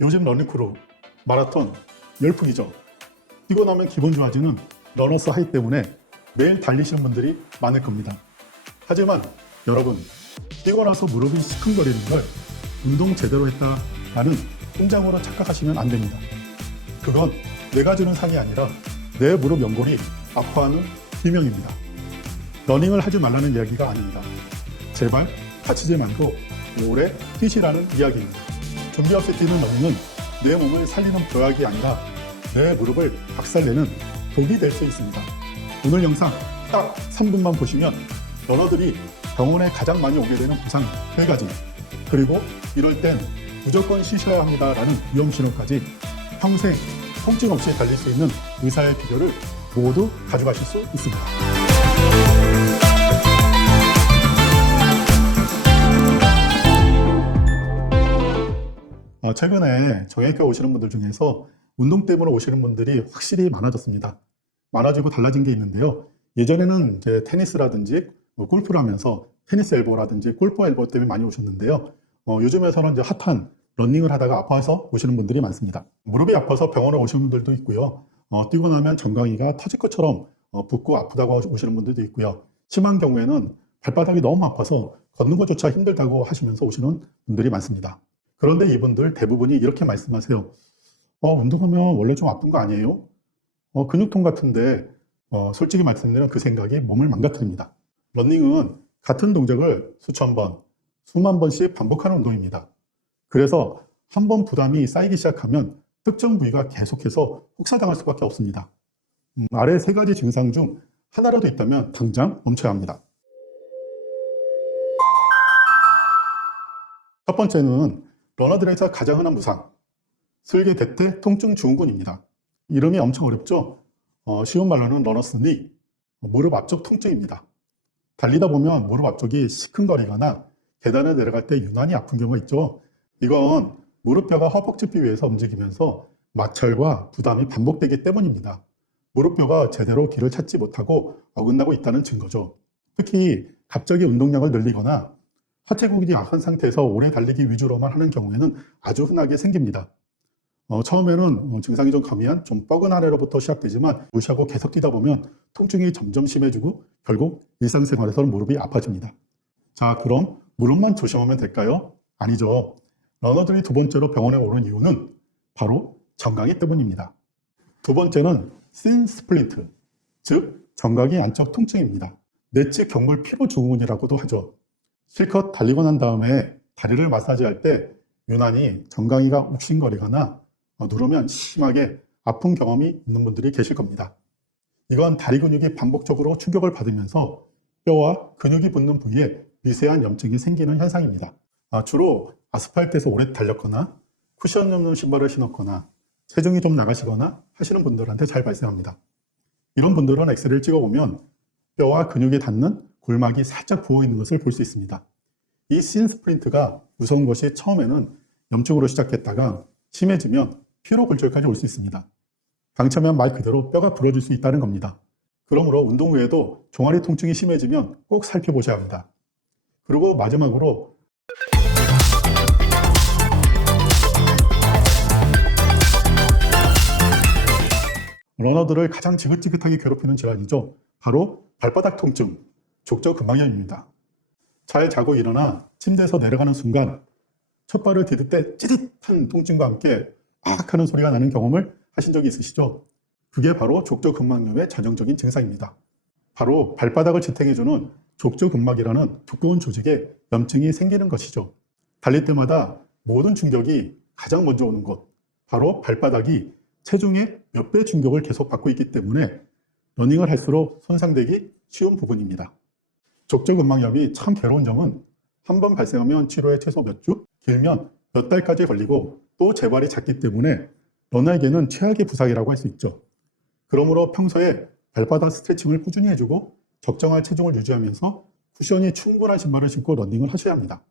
요즘 러닝크루, 마라톤 열풍이죠. 뛰고 나면 기분 좋아지는 러너스 하이 때문에 매일 달리시는 분들이 많을 겁니다. 하지만 여러분, 뛰고 나서 무릎이 시큰거리는 걸 운동 제대로 했다라는 통장으로 착각하시면 안 됩니다. 그건 내가 주는 상이 아니라 내 무릎 연골이 아파하는 비명입니다. 러닝을 하지 말라는 이야기가 아닙니다. 제발 다치지 말고 오래 뛰시라는 이야기입니다. 준비 없이 뛰는 러닝은 내 몸을 살리는 보약이 아니라 내 무릎을 박살내는 독이 될 수 있습니다. 오늘 영상 딱 3분만 보시면 러너들이 병원에 가장 많이 오게 되는 부상 3가지, 그리고 이럴 땐 무조건 쉬셔야 합니다라는 위험신호까지 평생 통증 없이 달릴 수 있는 의사의 비결을 모두 가져가실 수 있습니다. 최근에 저에게 오시는 분들 중에서 운동 때문에 오시는 분들이 확실히 많아졌습니다. 많아지고 달라진 게 있는데요. 예전에는 이제 테니스라든지 골프를 하면서 테니스 엘보라든지 골프 엘보 때문에 많이 오셨는데요. 요즘에서는 이제 핫한 러닝을 하다가 아파서 오시는 분들이 많습니다. 무릎이 아파서 병원에 오시는 분들도 있고요. 뛰고 나면 정강이가 터질 것처럼 붓고 아프다고 오시는 분들도 있고요. 심한 경우에는 발바닥이 너무 아파서 걷는 것조차 힘들다고 하시면서 오시는 분들이 많습니다. 그런데 이분들 대부분이 이렇게 말씀하세요. 운동하면 원래 좀 아픈 거 아니에요? 근육통 같은데 솔직히 말씀드리면 그 생각이 몸을 망가뜨립니다. 러닝은 같은 동작을 수천 번, 수만 번씩 반복하는 운동입니다. 그래서 한 번 부담이 쌓이기 시작하면 특정 부위가 계속해서 혹사당할 수밖에 없습니다. 아래 3가지 증상 중 하나라도 있다면 당장 멈춰야 합니다. 첫 번째는 러너들에서 가장 흔한 부상, 슬개대퇴 통증 증후군입니다. 이름이 엄청 어렵죠? 쉬운 말로는 러너스 니, 무릎 앞쪽 통증입니다. 달리다 보면 무릎 앞쪽이 시큰거리거나 계단을 내려갈 때 유난히 아픈 경우가 있죠. 이건 무릎뼈가 허벅지 위에서 움직이면서 마찰과 부담이 반복되기 때문입니다. 무릎뼈가 제대로 길을 찾지 못하고 어긋나고 있다는 증거죠. 특히 갑자기 운동량을 늘리거나 하체국이 약한 상태에서 오래 달리기 위주로만 하는 경우에는 아주 흔하게 생깁니다. 처음에는 증상이 좀 가미한 좀 뻐근한 애로부터 시작되지만 무시하고 계속 뛰다 보면 통증이 점점 심해지고 결국 일상생활에서는 무릎이 아파집니다. 자, 그럼 무릎만 조심하면 될까요? 아니죠. 러너들이 두 번째로 병원에 오는 이유는 바로 정강이 때문입니다. 두 번째는 신 스플린트, 즉 정강이 안쪽 통증입니다. 내측 경골 피부 증후군이라고도 하죠. 실컷 달리고 난 다음에 다리를 마사지할 때 유난히 정강이가 욱신거리거나 누르면 심하게 아픈 경험이 있는 분들이 계실 겁니다. 이건 다리 근육이 반복적으로 충격을 받으면서 뼈와 근육이 붙는 부위에 미세한 염증이 생기는 현상입니다. 주로 아스팔트에서 오래 달렸거나 쿠션 없는 신발을 신었거나 체중이 좀 나가시거나 하시는 분들한테 잘 발생합니다. 이런 분들은 엑스레이를 찍어보면 뼈와 근육이 닿는 골막이 살짝 부어있는 것을 볼 수 있습니다. 이 신 스프린트가 무서운 것이 처음에는 염증으로 시작했다가 심해지면 피로골절까지 올 수 있습니다. 당차면 말 그대로 뼈가 부러질 수 있다는 겁니다. 그러므로 운동 후에도 종아리 통증이 심해지면 꼭 살펴보셔야 합니다. 그리고 마지막으로 러너들을 가장 지긋지긋하게 괴롭히는 질환이죠. 바로 발바닥 통증, 족저근막염입니다. 잘 자고 일어나 침대에서 내려가는 순간 첫 발을 디딜 때 찌릿한 통증과 함께 악 하는 소리가 나는 경험을 하신 적이 있으시죠? 그게 바로 족저근막염의 전형적인 증상입니다. 바로 발바닥을 지탱해주는 족저근막이라는 두꺼운 조직에 염증이 생기는 것이죠. 달릴 때마다 모든 충격이 가장 먼저 오는 곳, 바로 발바닥이 체중의 몇 배 충격을 계속 받고 있기 때문에 러닝을 할수록 손상되기 쉬운 부분입니다. 족저근막염이 참 괴로운 점은 한 번 발생하면 치료에 최소 몇 주, 길면 몇 달까지 걸리고 또 재발이 잦기 때문에 러너에게는 최악의 부상이라고 할 수 있죠. 그러므로 평소에 발바닥 스트레칭을 꾸준히 해주고 적정한 체중을 유지하면서 쿠션이 충분한 신발을 신고 러닝을 하셔야 합니다.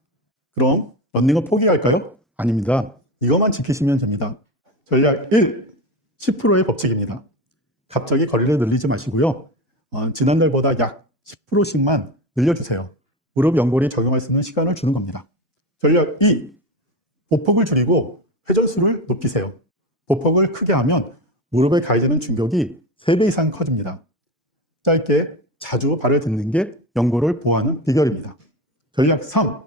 그럼 러닝을 포기할까요? 아닙니다. 이것만 지키시면 됩니다. 전략 1. 10%의 법칙입니다. 갑자기 거리를 늘리지 마시고요. 지난달보다 약 10%씩만 늘려주세요. 무릎 연골이 적용할 수 있는 시간을 주는 겁니다. 전략 2. 보폭을 줄이고 회전수를 높이세요. 보폭을 크게 하면 무릎에 가해지는 충격이 3배 이상 커집니다. 짧게 자주 발을 딛는 게 연골을 보호하는 비결입니다. 전략 3.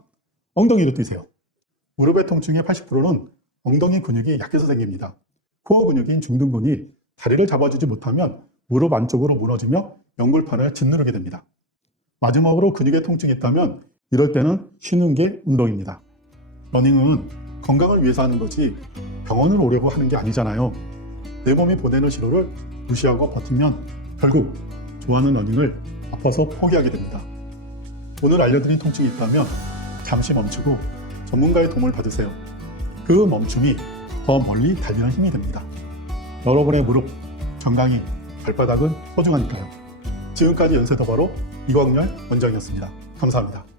엉덩이로 뛰세요. 무릎의 통증의 80%는 엉덩이 근육이 약해서 생깁니다. 코어 근육인 중둔근이 다리를 잡아주지 못하면 무릎 안쪽으로 무너지며 연골판을 짓누르게 됩니다. 마지막으로 근육에 통증이 있다면 이럴 때는 쉬는 게 운동입니다. 러닝은 건강을 위해서 하는 거지 병원을 오려고 하는 게 아니잖아요. 내 몸이 보내는 신호를 무시하고 버티면 결국 좋아하는 러닝을 아파서 포기하게 됩니다. 오늘 알려드린 통증이 있다면 잠시 멈추고 전문가의 도움을 받으세요. 그 멈춤이 더 멀리 달리는 힘이 됩니다. 여러분의 무릎, 정강이, 발바닥은 소중하니까요. 지금까지 연세더바로 이광열 원장이었습니다. 감사합니다.